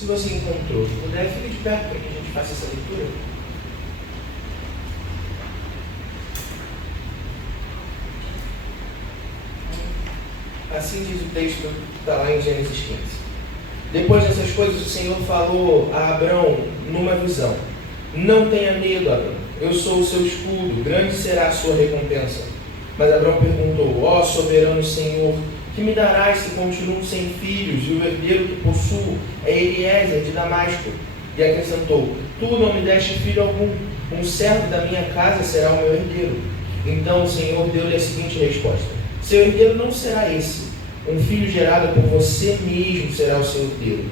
Se você encontrou, se puder, fique de perto para que a gente faça essa leitura. Assim diz o texto que está lá em Gênesis 15. Depois dessas coisas, o Senhor falou a Abrão numa visão: não tenha medo, Abrão, eu sou o seu escudo, grande será a sua recompensa. Mas Abrão perguntou: ó soberano Senhor, que me darás se continuo sem filhos, e o herdeiro que possuo é Eliezer de Damasco? E acrescentou: tu não me deste filho algum, um servo da minha casa será o meu herdeiro. Então o Senhor deu-lhe a seguinte resposta: seu herdeiro não será esse, um filho gerado por você mesmo será o seu herdeiro.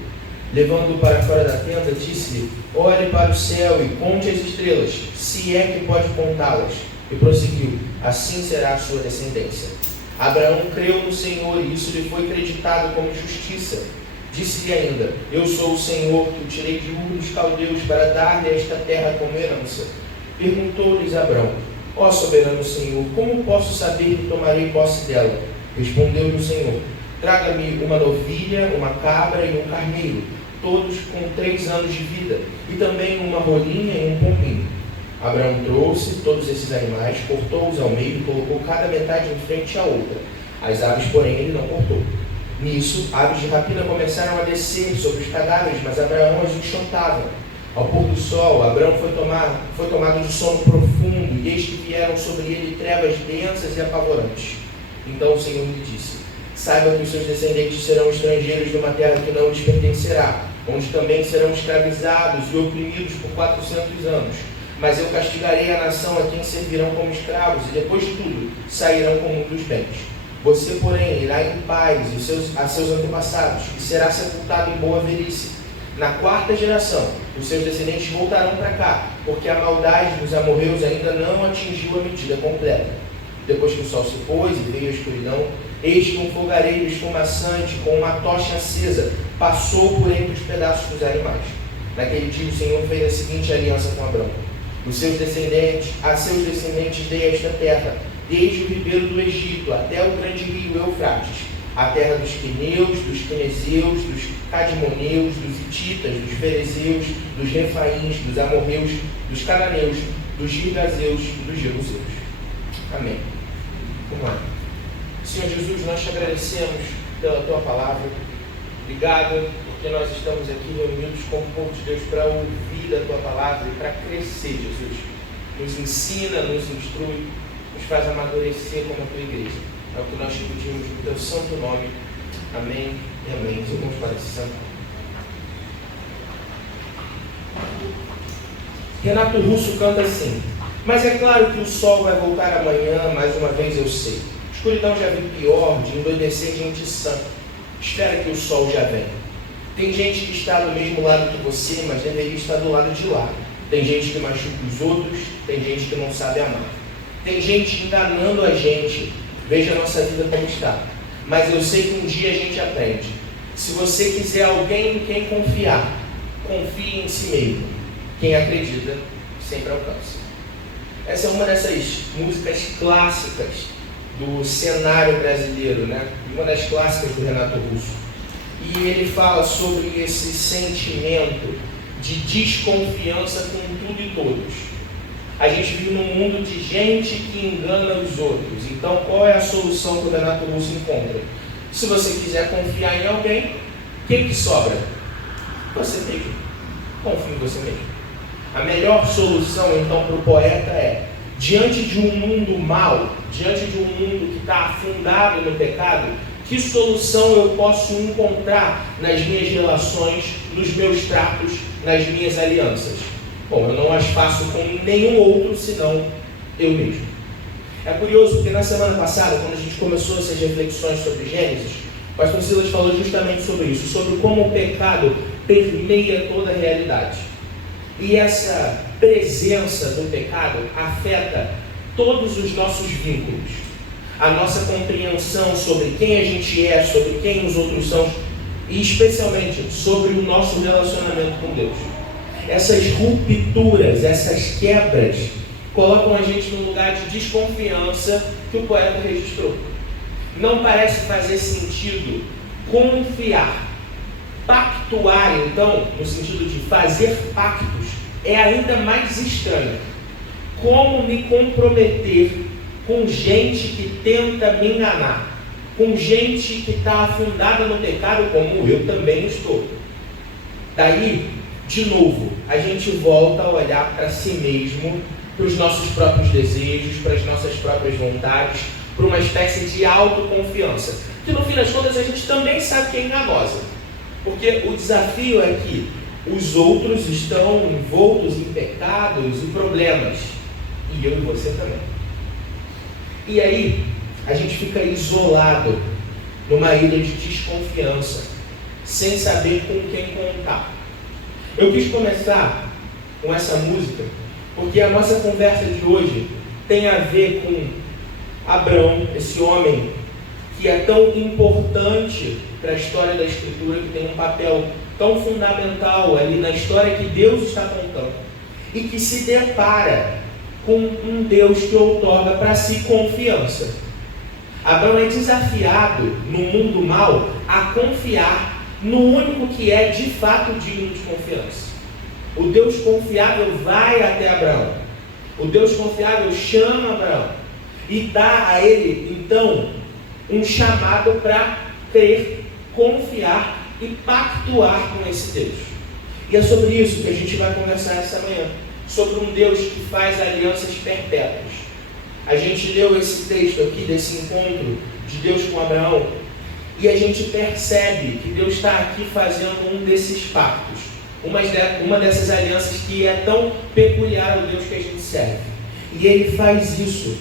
Levando-o para fora da tenda, disse-lhe: olhe para o céu e conte as estrelas, se é que pode contá-las. E prosseguiu: assim será a sua descendência. Abraão creu no Senhor, e isso lhe foi creditado como justiça. Disse-lhe ainda: eu sou o Senhor que o tirei de Ur dos Caldeus para dar-lhe esta terra como herança. Perguntou-lhes Abraão: ó soberano Senhor, como posso saber que tomarei posse dela? Respondeu-lhe o Senhor: traga-me uma novilha, uma cabra e um carneiro, todos com 3 anos de vida, e também uma rolinha e um pombinho. Abraão trouxe todos esses animais, cortou-os ao meio e colocou cada metade em frente à outra. As aves, porém, ele não cortou. Nisso, aves de rapina começaram a descer sobre os cadáveres, mas Abraão as enxotava. Ao pôr do sol, Abraão foi tomado de sono profundo, e eis que vieram sobre ele trevas densas e apavorantes. Então o Senhor lhe disse: saiba que os seus descendentes serão estrangeiros numa terra que não lhes pertencerá, onde também serão escravizados e oprimidos por 400 anos. Mas eu castigarei a nação a quem servirão como escravos, e depois de tudo sairão com muitos bens. Você, porém, irá em paz a seus antepassados, e será sepultado em boa velhice. Na 4ª geração, os seus descendentes voltarão para cá, porque a maldade dos amorreus ainda não atingiu a medida completa. Depois que o sol se pôs e veio a escuridão, eis que um fogareiro esfumaçante com uma tocha acesa passou por entre os pedaços dos animais. Naquele dia o Senhor fez a seguinte aliança com Abrão: a seus descendentes dei esta terra, desde o ribeiro do Egito até o grande rio Eufrates, a terra dos queneus, dos quenezeus, dos cadmoneus, dos hititas, dos ferezeus, dos refaíns, dos amorreus, dos cananeus, dos girgazeus e dos jebuseus. Amém. Vamos lá. Senhor Jesus, nós te agradecemos pela tua palavra. Obrigado porque nós estamos aqui reunidos como povo de Deus para ouvir a tua palavra e para crescer, Jesus. Nos ensina, nos instrui, nos faz amadurecer como a tua igreja. É o que nós te pedimos no teu santo nome. Amém e amém. Os irmãos podem se sentar. Renato Russo canta assim: mas é claro que o sol vai voltar amanhã, mais uma vez eu sei. Escuridão já vi pior, de endoidecer gente sã. Espera que o sol já venha. Tem gente que está do mesmo lado que você, mas deveria estar do lado de lá. Tem gente que machuca os outros, tem gente que não sabe amar. Tem gente enganando a gente. Veja a nossa vida como está. Mas eu sei que um dia a gente aprende. Se você quiser alguém em quem confiar, confie em si mesmo. Quem acredita, sempre alcança. Essa é uma dessas músicas clássicas do cenário brasileiro, né? Uma das clássicas do Renato Russo. E ele fala sobre esse sentimento de desconfiança com tudo e todos. A gente vive num mundo de gente que engana os outros. Então, qual é a solução que o Renato Russo encontra? Se você quiser confiar em alguém, quem que sobra? Você mesmo. Confie em você mesmo. A melhor solução, então, para o poeta é: diante de um mundo mau, diante de um mundo que está afundado no pecado, que solução eu posso encontrar nas minhas relações, nos meus tratos, nas minhas alianças? Bom, eu não as faço com nenhum outro senão eu mesmo. É curioso porque na semana passada, quando a gente começou essas reflexões sobre Gênesis, o pastor Silas falou justamente sobre isso, sobre como o pecado permeia toda a realidade. E essa presença do pecado afeta todos os nossos vínculos. A nossa compreensão sobre quem a gente é, sobre quem os outros são, e especialmente sobre o nosso relacionamento com Deus. Essas rupturas, essas quebras, colocam a gente num lugar de desconfiança que o poeta registrou. Não parece fazer sentido confiar, pactuar pactuar, então, no sentido de fazer pactos, é ainda mais estranho. Como me comprometer com gente que tenta me enganar, com gente que está afundada no pecado, como eu também estou? Daí, de novo, a gente volta a olhar para si mesmo, para os nossos próprios desejos, para as nossas próprias vontades, para uma espécie de autoconfiança, que no fim das contas a gente também sabe que é enganosa, porque o desafio é que os outros estão envoltos em pecados e problemas, e eu e você também. E aí, a gente fica isolado numa ilha de desconfiança, sem saber com quem contar. Eu quis começar com essa música, porque a nossa conversa de hoje tem a ver com Abrão, esse homem que é tão importante para a história da Escritura, que tem um papel tão fundamental ali na história que Deus está contando, e que se depara com um Deus que outorga para si confiança. Abrão é desafiado no mundo mal a confiar no único que é de fato digno de confiança. O Deus confiável vai até Abrão. O Deus confiável chama Abrão e dá a ele, então, um chamado para crer, confiar e pactuar com esse Deus. E é sobre isso que a gente vai conversar essa manhã, sobre um Deus que faz alianças perpétuas. A gente leu esse texto aqui, desse encontro de Deus com Abraão, e a gente percebe que Deus está aqui fazendo um desses pactos, uma dessas alianças que é tão peculiar ao Deus que a gente serve. E ele faz isso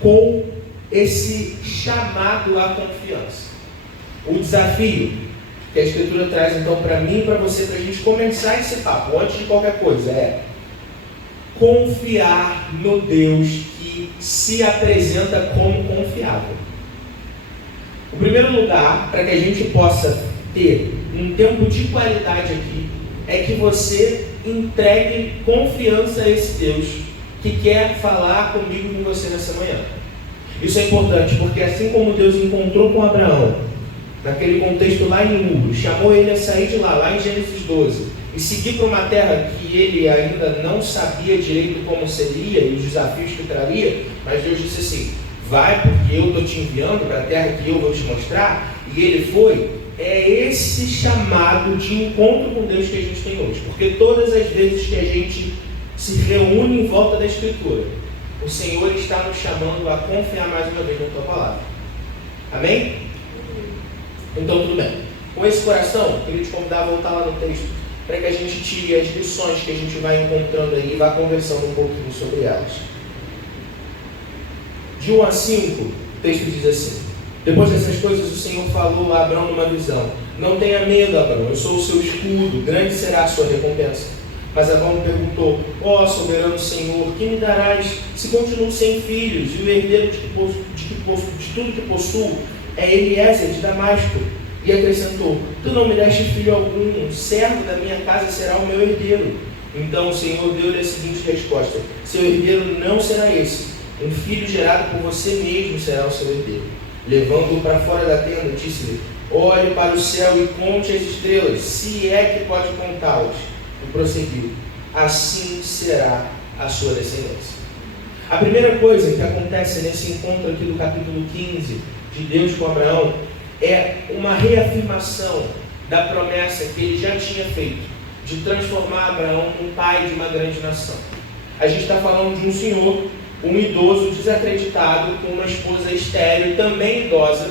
com esse chamado à confiança. O desafio que a Escritura traz então para mim e para você, para a gente começar esse papo, antes de qualquer coisa, é confiar no Deus que se apresenta como confiável. O primeiro lugar para que a gente possa ter um tempo de qualidade aqui é que você entregue confiança a esse Deus que quer falar comigo e com você nessa manhã. Isso é importante porque assim como Deus encontrou com Abraão, naquele contexto lá em Ur, chamou ele a sair de lá em Gênesis 12, e seguir para uma terra que ele ainda não sabia direito como seria e os desafios que traria, mas Deus disse assim: vai, porque eu estou te enviando para a terra que eu vou te mostrar. E ele foi. É esse chamado de encontro com Deus que a gente tem hoje, porque todas as vezes que a gente se reúne em volta da Escritura, o Senhor está nos chamando a confiar mais uma vez na tua palavra. Amém? Então tudo bem. Com esse coração, eu queria te convidar a voltar lá no texto, para que a gente tire as lições que a gente vai encontrando aí e vá conversando um pouquinho sobre elas. De 1 a 5, o texto diz assim: depois dessas coisas o Senhor falou a Abrão numa visão: não tenha medo, Abrão, eu sou o seu escudo, grande será a sua recompensa. Mas Abrão perguntou: ó soberano Senhor, que me darás se continuo sem filhos, e o herdeiro de tudo que possuo é Eliezer de Damasco? E acrescentou: tu não me deste filho algum, um servo da minha casa será o meu herdeiro. Então o Senhor deu-lhe a seguinte resposta: seu herdeiro não será esse, um filho gerado por você mesmo será o seu herdeiro. Levando-o para fora da tenda, disse-lhe: olhe para o céu e conte as estrelas, se é que pode contá-las. E prosseguiu: assim será a sua descendência. A primeira coisa que acontece nesse encontro aqui do capítulo 15 de Deus com Abraão é uma reafirmação da promessa que ele já tinha feito de transformar Abraão num pai de uma grande nação. A gente está falando de um senhor, um idoso desacreditado, com uma esposa estéril, também idosa,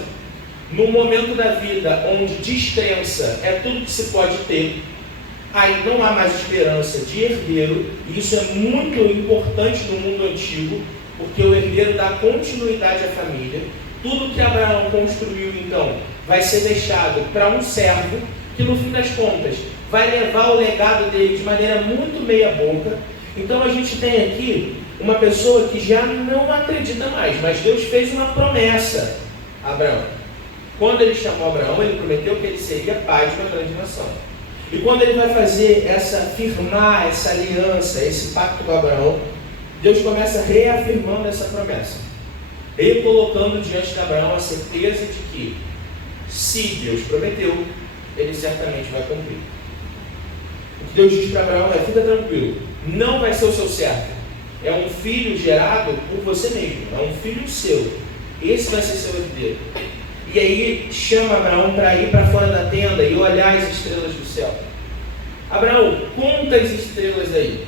num momento da vida onde descrença é tudo que se pode ter. Aí não há mais esperança de herdeiro, e isso é muito importante no mundo antigo, porque o herdeiro dá continuidade à família. Tudo que Abraão construiu, então, vai ser deixado para um servo, que no fim das contas vai levar o legado dele de maneira muito meia boca. Então a gente tem aqui uma pessoa que já não acredita mais, mas Deus fez uma promessa a Abraão. Quando ele chamou Abraão, ele prometeu que ele seria pai de uma grande nação. E quando ele vai fazer firmar essa aliança, esse pacto com Abraão, Deus começa reafirmando essa promessa, recolocando diante de Abraão a certeza de que, se Deus prometeu, ele certamente vai cumprir. O que Deus diz para Abraão é: fica tranquilo, não vai ser o seu servo, é um filho gerado por você mesmo, é um filho seu, esse vai ser seu herdeiro. E aí chama Abraão para ir para fora da tenda e olhar as estrelas do céu. Abraão, conta as estrelas aí.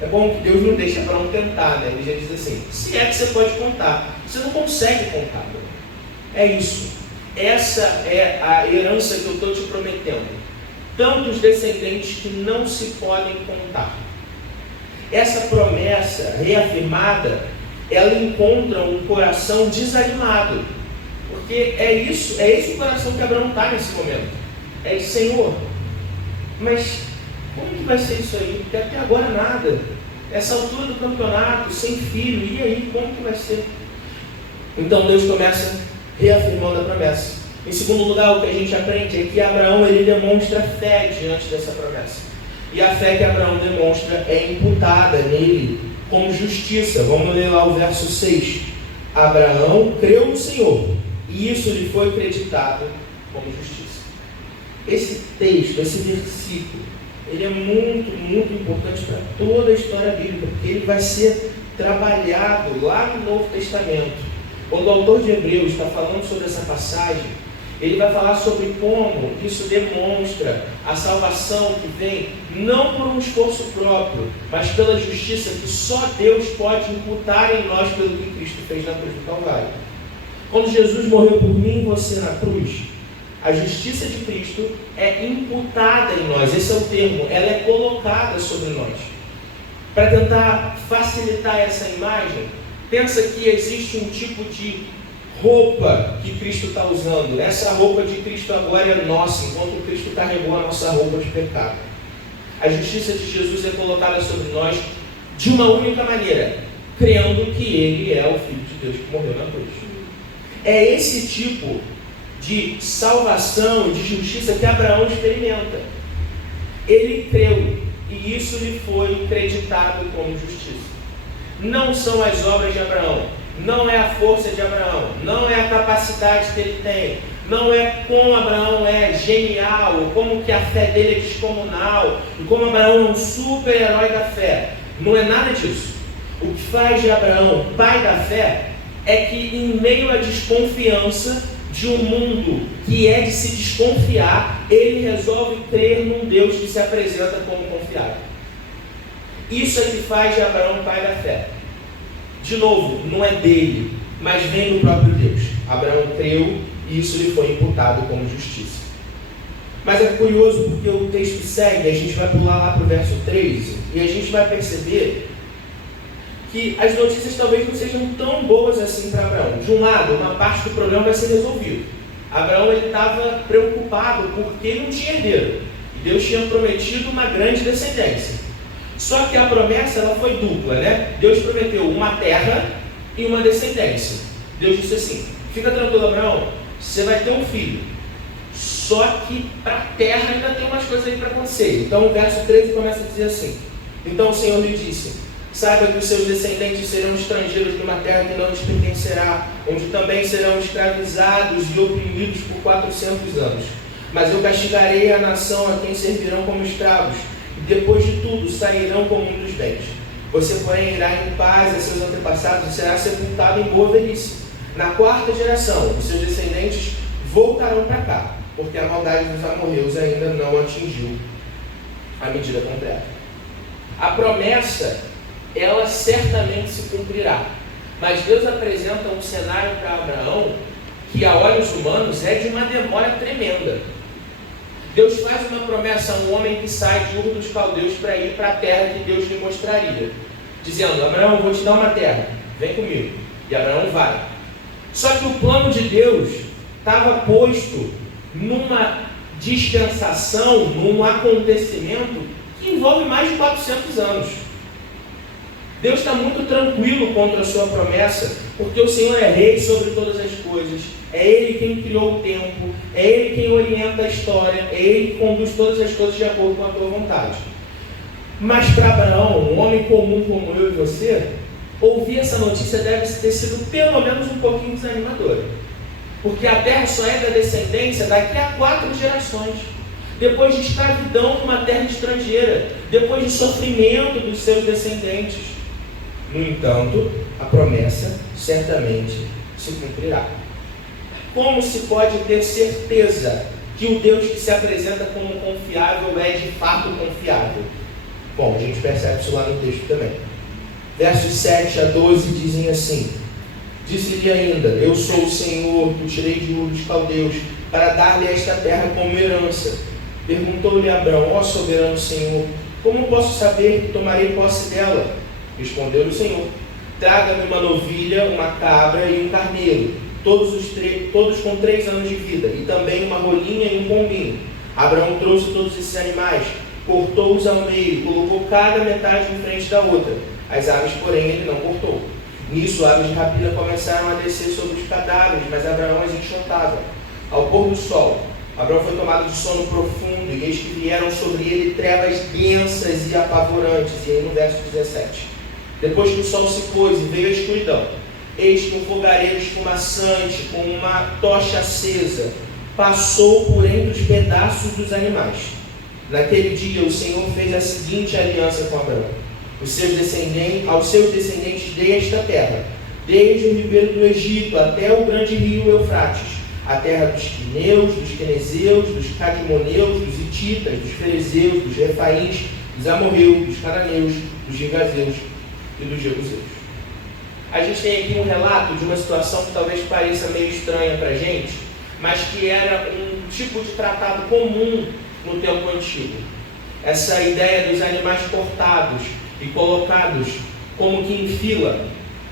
É bom que Deus não deixa Abraão tentar, né? Ele já diz assim: se é que você pode contar, você não consegue contar. É isso. Essa é a herança que eu estou te prometendo. Tantos descendentes que não se podem contar. Essa promessa reafirmada, ela encontra um coração desanimado. Porque é esse o coração que Abraão está nesse momento. É de Senhor, mas como que vai ser isso aí? Porque até agora nada. Essa altura do campeonato, sem filho, e aí, como que vai ser? Então Deus começa reafirmando a promessa. Em segundo lugar, o que a gente aprende é que Abraão ele demonstra fé diante dessa promessa. E a fé que Abraão demonstra é imputada nele como justiça. Vamos ler lá o verso 6. Abraão creu no Senhor, e isso lhe foi acreditado como justiça. Esse texto, esse versículo, ele é muito, muito importante para toda a história bíblica, porque ele vai ser trabalhado lá no Novo Testamento. Quando o autor de Hebreus está falando sobre essa passagem, ele vai falar sobre como isso demonstra a salvação que vem não por um esforço próprio, mas pela justiça que só Deus pode imputar em nós pelo que Cristo fez na cruz do Calvário. Quando Jesus morreu por mim e você na cruz, a justiça de Cristo é imputada em nós, esse é o termo, ela é colocada sobre nós. Para tentar facilitar essa imagem, pensa que existe um tipo de roupa que Cristo está usando. Essa roupa de Cristo agora é nossa, enquanto Cristo carregou a nossa roupa de pecado. A justiça de Jesus é colocada sobre nós de uma única maneira, crendo que Ele é o Filho de Deus que morreu na cruz. É esse tipo de salvação, de justiça que Abraão experimenta. Ele creu e isso lhe foi acreditado como justiça. Não são as obras de Abraão, não é a força de Abraão, não é a capacidade que ele tem, não é como Abraão é genial, ou como que a fé dele é descomunal, e como Abraão é um super-herói da fé. Não é nada disso. O que faz de Abraão pai da fé é que, em meio à desconfiança de um mundo que é de se desconfiar, ele resolve crer num Deus que se apresenta como confiável. Isso é que faz de Abraão pai da fé. De novo, não é dele, mas vem do próprio Deus. Abraão creu e isso lhe foi imputado como justiça. Mas é curioso porque o texto segue, a gente vai pular lá para o verso 13 e a gente vai perceber que as notícias talvez não sejam tão boas assim para Abraão. De um lado, uma parte do problema vai ser resolvido. Abraão estava preocupado porque não tinha herdeiro. E Deus tinha prometido uma grande descendência. Só que a promessa ela foi dupla, né? Deus prometeu uma terra e uma descendência. Deus disse assim: fica tranquilo, Abraão, você vai ter um filho. Só que para a terra ainda tem umas coisas aí para acontecer. Então o verso 13 começa a dizer assim: então o Senhor lhe disse: saiba que os seus descendentes serão estrangeiros numa terra que não lhes pertencerá, onde também serão escravizados e oprimidos por 400 anos. Mas eu castigarei a nação a quem servirão como escravos, e depois de tudo sairão com muitos bens. Você, porém, irá em paz a seus antepassados e será sepultado em boa velhice. Na quarta geração, os seus descendentes voltarão para cá, porque a maldade dos amorreus ainda não atingiu a medida completa. A promessa, ela certamente se cumprirá. Mas Deus apresenta um cenário para Abraão que, a olhos humanos, é de uma demora tremenda. Deus faz uma promessa a um homem que sai de Ur dos Caldeus para ir para a terra que Deus lhe mostraria, dizendo: Abraão, eu vou te dar uma terra, vem comigo. E Abraão vai. Só que o plano de Deus estava posto numa dispensação, num acontecimento que envolve mais de 400 anos. Deus está muito tranquilo contra a sua promessa, porque o Senhor é rei sobre todas as coisas, é Ele quem criou o tempo, é Ele quem orienta a história, é Ele que conduz todas as coisas de acordo com a tua vontade. Mas para Abraão, um homem comum como eu e você, ouvir essa notícia deve ter sido pelo menos um pouquinho desanimadora. Porque a terra só é da descendência daqui a 4 gerações. Depois de escravidão numa terra estrangeira, depois de sofrimento dos seus descendentes. No entanto, a promessa certamente se cumprirá. Como se pode ter certeza que o Deus que se apresenta como confiável é de fato confiável? Bom, a gente percebe isso lá no texto também. Versos 7 a 12 dizem assim: disse-lhe ainda: eu sou o Senhor, que o tirei de Ur dos Caldeus, para dar-lhe esta terra como herança. Perguntou-lhe Abrão: ó soberano Senhor, como posso saber que tomarei posse dela? Respondeu-lhe o Senhor: traga-me uma novilha, uma cabra e um carneiro, todos com 3 anos de vida, e também uma rolinha e um pombinho. Abraão trouxe todos esses animais, cortou-os ao meio, colocou cada metade em frente da outra. As aves, porém, ele não cortou. Nisso, aves de rapina começaram a descer sobre os cadáveres, mas Abraão as enxotava. Ao pôr do sol, Abraão foi tomado de sono profundo, e eis que vieram sobre ele trevas densas e apavorantes. E aí no verso 17: depois que o sol se pôs e veio a escuridão, eis que um fogareiro esfumaçante, com uma tocha acesa, passou por entre os pedaços dos animais. Naquele dia o Senhor fez a seguinte aliança com Abraão: aos seus descendentes dei esta terra, desde o ribeiro do Egito até o grande rio Eufrates, a terra dos quineus, dos quenezeus, dos cadmoneus, dos hititas, dos ferezeus, dos refaíns, dos amorreus, dos cananeus, dos girgazeus e dos jebuseus. A gente tem aqui um relato de uma situação que talvez pareça meio estranha para a gente, mas que era um tipo de tratado comum no tempo antigo. Essa ideia dos animais cortados e colocados como que em fila,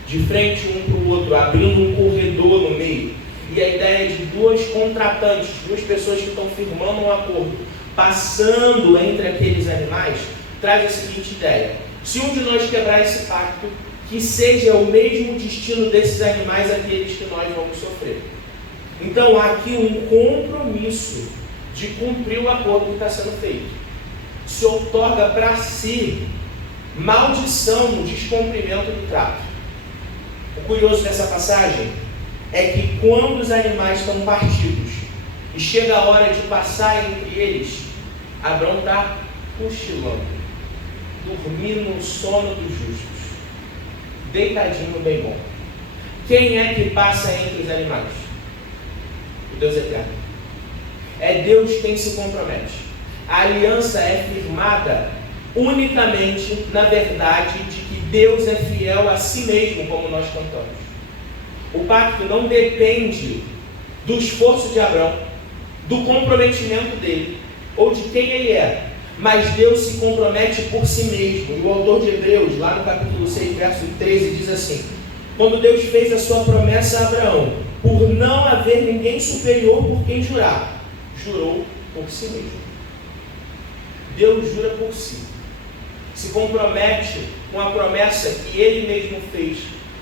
de frente um para o outro, abrindo um corredor no meio. E a ideia de 2 contratantes, 2 pessoas que estão firmando um acordo, passando entre aqueles animais, traz a seguinte ideia: se um de nós quebrar esse pacto, que seja o mesmo destino desses animais aqueles que nós vamos sofrer. Então há aqui um compromisso de cumprir o acordo que está sendo feito. Se outorga para si maldição no descumprimento do trato. O curioso dessa passagem é que quando os animais estão partidos e chega a hora de passar entre eles, Abrão está cochilando, dormindo no sono dos justos, deitadinho bem bom. Quem é que passa entre os animais? O Deus eterno. É Deus quem se compromete. A aliança é firmada unicamente na verdade de que Deus é fiel a si mesmo, como nós cantamos. O pacto não depende do esforço de Abrão, do comprometimento dele, ou de quem ele é, mas Deus se compromete por si mesmo. E o autor de Hebreus, lá no capítulo 6, verso 13, diz assim: quando Deus fez a sua promessa a Abraão, por não haver ninguém superior por quem jurar, jurou por si mesmo. Deus jura por si, se compromete com a promessa que ele mesmo fez,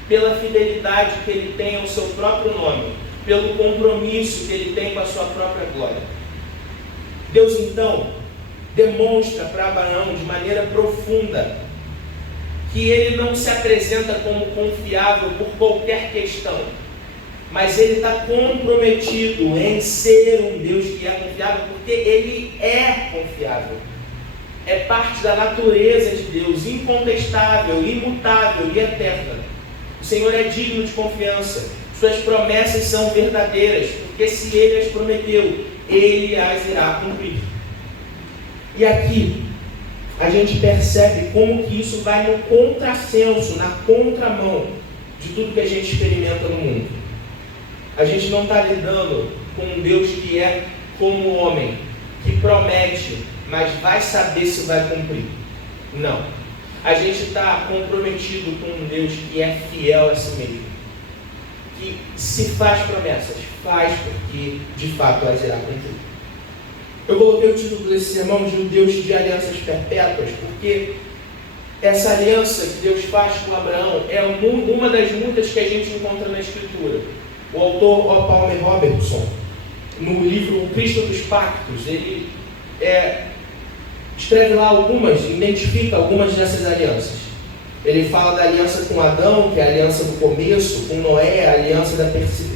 pela fidelidade que ele tem ao seu próprio nome, pelo compromisso que ele tem com a sua própria glória. Deus então demonstra para Abraão de maneira profunda que ele não se apresenta como confiável por qualquer questão, mas ele está comprometido em ser um Deus que é confiável, porque ele é confiável. É parte da natureza de Deus, incontestável, imutável e eterna. O Senhor é digno de confiança, suas promessas são verdadeiras, porque se Ele as prometeu, Ele as irá cumprir. E aqui, a gente percebe como que isso vai no contrassenso, na contramão de tudo que a gente experimenta no mundo. A gente não está lidando com um Deus que é como o homem, que promete, mas vai saber se vai cumprir. Não. A gente está comprometido com um Deus que é fiel a si mesmo, que se faz promessas, faz porque de fato as irá cumprir. Eu coloquei o título desse sermão de um Deus de alianças perpétuas, porque essa aliança que Deus faz com Abraão é uma das muitas que a gente encontra na Escritura. O autor O. Palmer Robertson, no livro O Cristo dos Pactos, ele escreve lá identifica algumas dessas alianças. Ele fala da aliança com Adão, que é a aliança do começo, com Noé, a aliança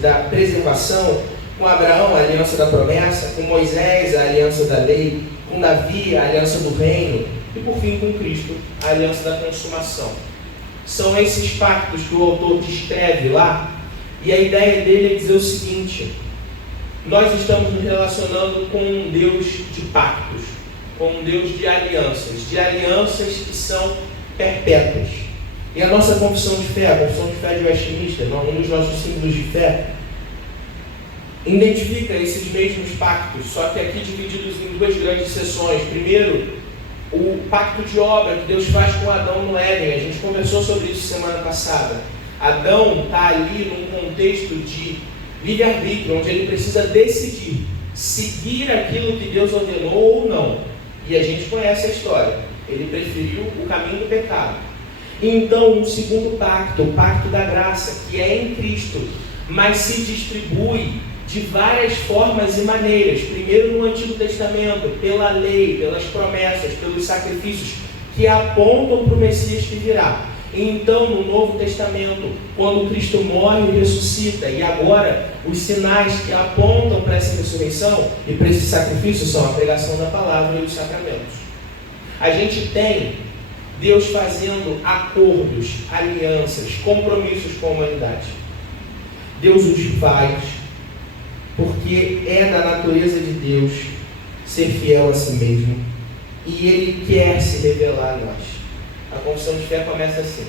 da preservação, com Abraão, a aliança da promessa, com Moisés, a aliança da lei, com Davi, a aliança do reino, e por fim com Cristo, a aliança da consumação. São esses pactos que o autor descreve lá, e a ideia dele é dizer o seguinte: nós estamos nos relacionando com um Deus de pactos, com um Deus de alianças que são perpétuas. E a nossa confissão de fé, a confissão de fé de Westminster, um dos nossos símbolos de fé, identifica esses mesmos pactos, só que aqui divididos em duas grandes seções. Primeiro, o pacto de obra que Deus faz com Adão no Éden. A gente conversou sobre isso semana passada. Adão está ali num contexto de livre-arbítrio, onde ele precisa decidir seguir aquilo que Deus ordenou ou não. E a gente conhece a história. Ele preferiu o caminho do pecado. Então, um segundo pacto, o pacto da graça, que é em Cristo, mas se distribui de várias formas e maneiras. Primeiro no Antigo Testamento, pela lei, pelas promessas, pelos sacrifícios que apontam para o Messias que virá. E então no Novo Testamento, quando Cristo morre e ressuscita, e agora os sinais que apontam para essa ressurreição e para esse sacrifício são a pregação da palavra e os sacramentos. A gente tem Deus fazendo acordos, alianças, compromissos com a humanidade. Deus os faz porque é da natureza de Deus ser fiel a si mesmo e Ele quer se revelar a nós. A confissão de fé começa assim: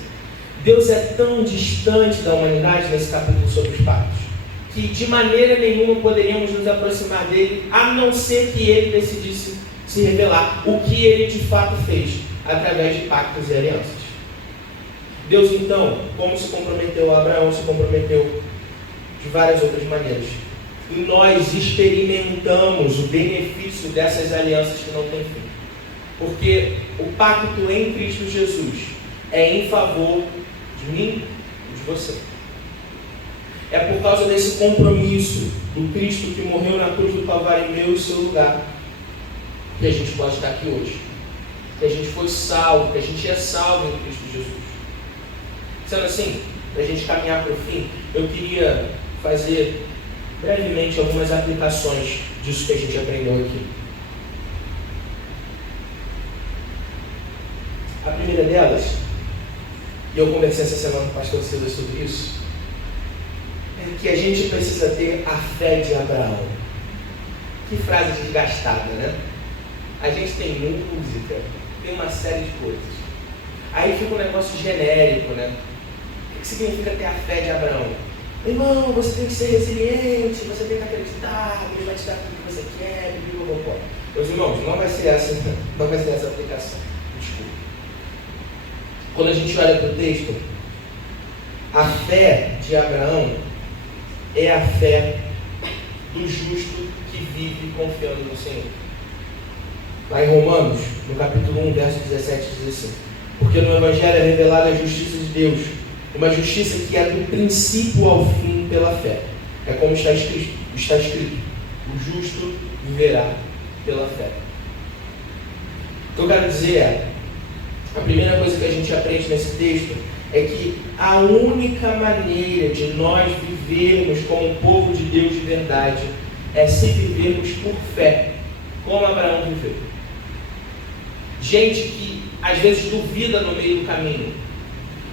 Deus é tão distante da humanidade, nesse capítulo sobre os pactos, que de maneira nenhuma poderíamos nos aproximar dele, a não ser que Ele decidisse se revelar, o que Ele de fato fez, através de pactos e alianças. Deus então, como se comprometeu a Abraão, se comprometeu de várias outras maneiras. E nós experimentamos o benefício dessas alianças que não têm fim. Porque o pacto em Cristo Jesus é em favor de mim e de você. É por causa desse compromisso do Cristo que morreu na cruz do Calvário em meu e seu lugar que a gente pode estar aqui hoje. Que a gente foi salvo, que a gente é salvo em Cristo Jesus. Sendo assim, para a gente caminhar para o fim, eu queria fazer brevemente algumas aplicações disso que a gente aprendeu aqui. A primeira delas, e eu conversei essa semana com o pastor Silas sobre isso, é que a gente precisa ter a fé de Abraão. Que frase desgastada, né? A gente tem música, tem uma série de coisas. Aí fica um negócio genérico, né? O que significa ter a fé de Abraão? Irmão, você tem que ser resiliente, você tem que acreditar, Deus vai te dar tudo que você quer, Meus irmãos, não vai ser essa a aplicação. Desculpa. Quando a gente olha para o texto, a fé de Abraão é a fé do justo que vive confiando no Senhor. Lá em Romanos, no capítulo 1, verso 17, diz assim: porque no Evangelho é revelada a justiça de Deus, uma justiça que é do princípio ao fim pela fé. É como está escrito: o justo viverá pela fé. O que eu quero dizer é, a primeira coisa que a gente aprende nesse texto é que a única maneira de nós vivermos como um povo de Deus de verdade é se vivermos por fé, como Abraão viveu. Gente que às vezes duvida no meio do caminho,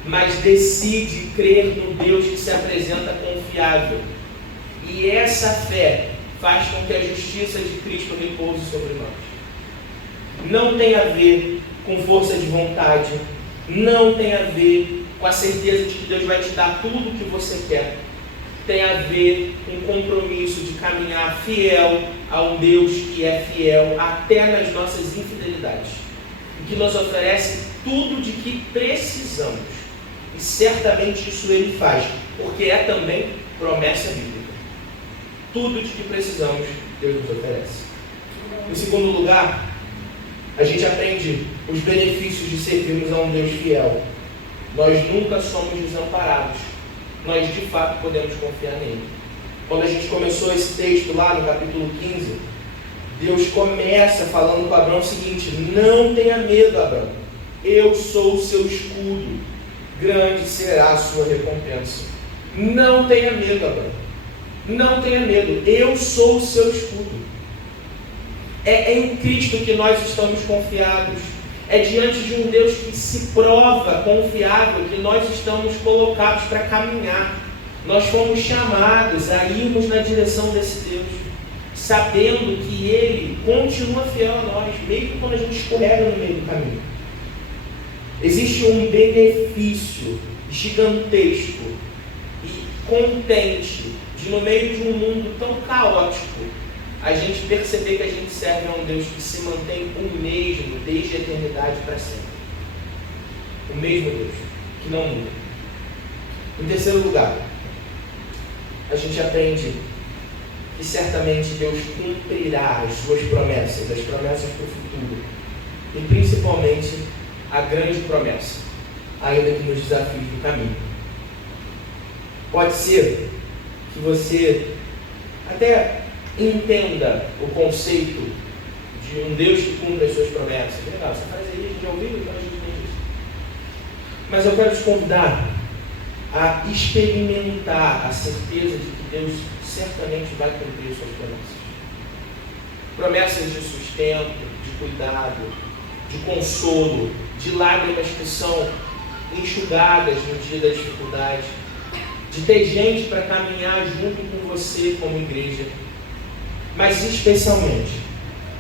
mas decide crer no Deus que se apresenta confiável. E essa fé faz com que a justiça de Cristo repouse sobre nós. Não tem a ver com força de vontade, não tem a ver com a certeza de que Deus vai te dar tudo o que você quer. Tem a ver com o compromisso de caminhar fiel a um Deus que é fiel até nas nossas infidelidades, e que nos oferece tudo de que precisamos. E certamente isso Ele faz, porque é também promessa bíblica. Tudo de que precisamos, Deus nos oferece. Em segundo lugar, a gente aprende os benefícios de servirmos a um Deus fiel. Nós nunca somos desamparados. Nós de fato podemos confiar nele. Quando a gente começou esse texto lá no capítulo 15, Deus começa falando com Abraão o seguinte: não tenha medo, Abraão. Eu sou o seu escudo. grande será a sua recompensa. Não tenha medo, Abraão. Não tenha medo. Eu sou o seu escudo. É em Cristo que nós estamos confiados. É diante de um Deus que se prova confiável que nós estamos colocados para caminhar. Nós fomos chamados a irmos na direção desse Deus, sabendo que Ele continua fiel a nós, mesmo quando a gente escorrega no meio do caminho. Existe um benefício gigantesco e contente de, no meio de um mundo tão caótico, a gente perceber que a gente serve a um Deus que se mantém o mesmo desde a eternidade para sempre. O mesmo Deus, que não muda. Em terceiro lugar, a gente aprende que certamente Deus cumprirá as suas promessas, as promessas para o futuro. E principalmente a grande promessa, ainda que nos desafios do caminho. Pode ser que você até entenda o conceito de um Deus que cumpre as suas promessas. Legal, você faz aí, a gente já ouviu, então a gente tem isso. Mas eu quero te convidar a experimentar a certeza de que Deus certamente vai cumprir as suas promessas. Promessas de sustento, de cuidado, de consolo, de lágrimas que são enxugadas no dia da dificuldade, de ter gente para caminhar junto com você como igreja, mas especialmente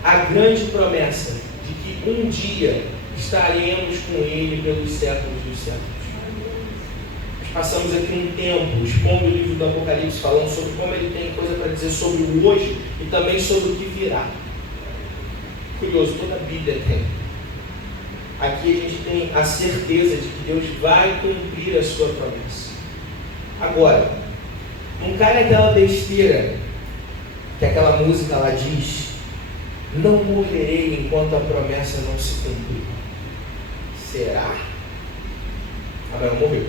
a grande promessa de que um dia estaremos com Ele pelos séculos dos séculos. Nós passamos aqui um tempo expondo o livro do Apocalipse, falando sobre como ele tem coisa para dizer sobre o hoje e também sobre o que virá. Curioso, toda a Bíblia tem. Aqui a gente tem a certeza de que Deus vai cumprir a sua promessa. Agora, não cai naquela besteira que aquela música lá diz: não morrerei enquanto a promessa não se cumprir. Será? Abraão morreu.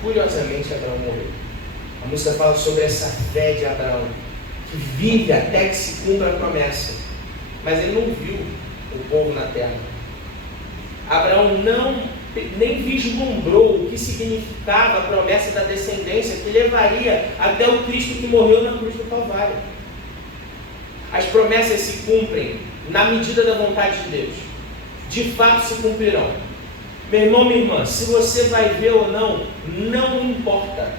Curiosamente, Abraão morreu. A música fala sobre essa fé de Abraão, que vive até que se cumpra a promessa. Mas ele não viu o povo na terra. Abraão nem vislumbrou o que significava a promessa da descendência que levaria até o Cristo que morreu na cruz do Calvário. As promessas se cumprem na medida da vontade de Deus. De fato se cumprirão. Meu irmão, minha irmã, se você vai ver ou não, não importa.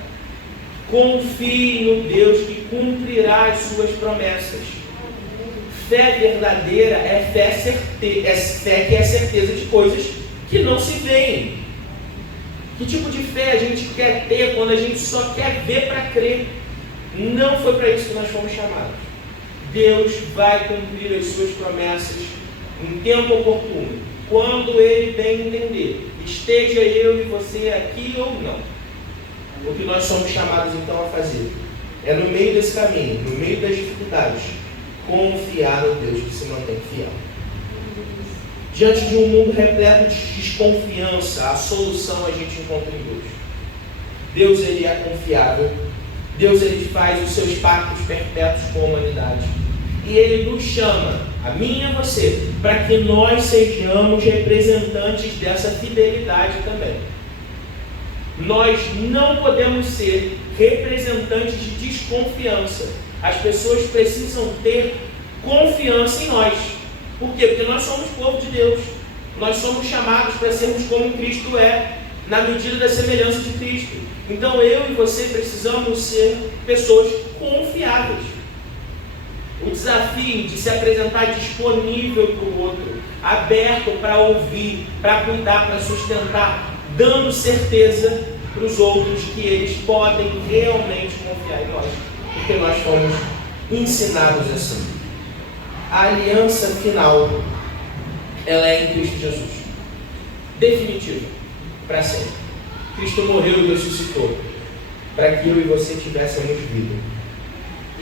Confie no Deus que cumprirá as suas promessas. Fé verdadeira é fé que é certeza de coisas que não se veem. Que tipo de fé a gente quer ter quando a gente só quer ver para crer? Não foi para isso que nós fomos chamados. Deus vai cumprir as suas promessas em tempo oportuno, quando Ele bem entender, esteja eu e você aqui ou não. O que nós somos chamados então a fazer é, no meio desse caminho, no meio das dificuldades, confiar no Deus que se mantém fiel. Diante de um mundo repleto de desconfiança, a solução a gente encontra em Deus. Deus, Ele é confiável. Deus, Ele faz os seus pactos perpétuos com a humanidade. E Ele nos chama, a mim e a você, para que nós sejamos representantes dessa fidelidade também. Nós não podemos ser representantes de desconfiança. As pessoas precisam ter confiança em nós. Por quê? Porque nós somos povo de Deus. Nós somos chamados para sermos como Cristo é, na medida da semelhança de Cristo. Então eu e você precisamos ser pessoas confiáveis. O desafio de se apresentar disponível para o outro, aberto para ouvir, para cuidar, para sustentar, dando certeza para os outros que eles podem realmente confiar em nós, porque nós fomos ensinados assim. A aliança final, ela é em Cristo Jesus, definitiva, para sempre. Cristo morreu e ressuscitou para que eu e você tivéssemos vida.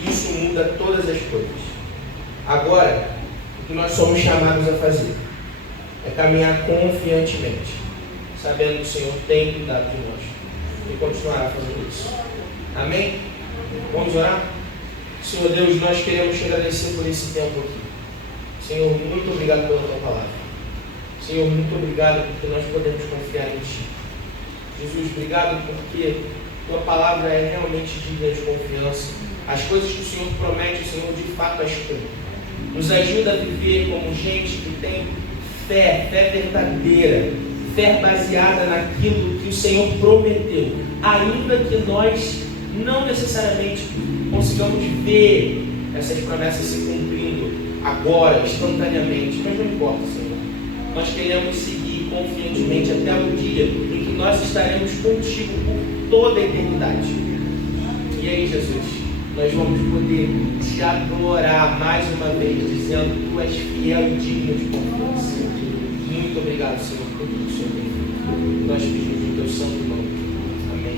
Isso muda todas as coisas. Agora, o que nós somos chamados a fazer é caminhar confiantemente, sabendo que o Senhor tem cuidado de nós e continuará fazendo isso. Amém? Vamos orar? Senhor Deus, nós queremos te agradecer por esse tempo aqui. Senhor, muito obrigado pela tua palavra. Senhor, muito obrigado porque nós podemos confiar em Ti. Jesus, obrigado porque Tua palavra é realmente digna de confiança. As coisas que o Senhor promete, o Senhor de fato as cumpre. Nos ajuda a viver como gente que tem fé verdadeira, fé baseada naquilo que o Senhor prometeu, ainda que nós não necessariamente consigamos ver essas promessas se cumprindo agora, instantaneamente, mas não importa, Senhor. Nós queremos seguir confiantemente até o dia em que nós estaremos contigo por toda a eternidade. E aí, Jesus, nós vamos poder te adorar mais uma vez, dizendo: Tu és fiel e digno de confiança. Muito obrigado, Senhor, por tudo que o Senhor tem feito. Nós pedimos no Teu santo nome. Amém.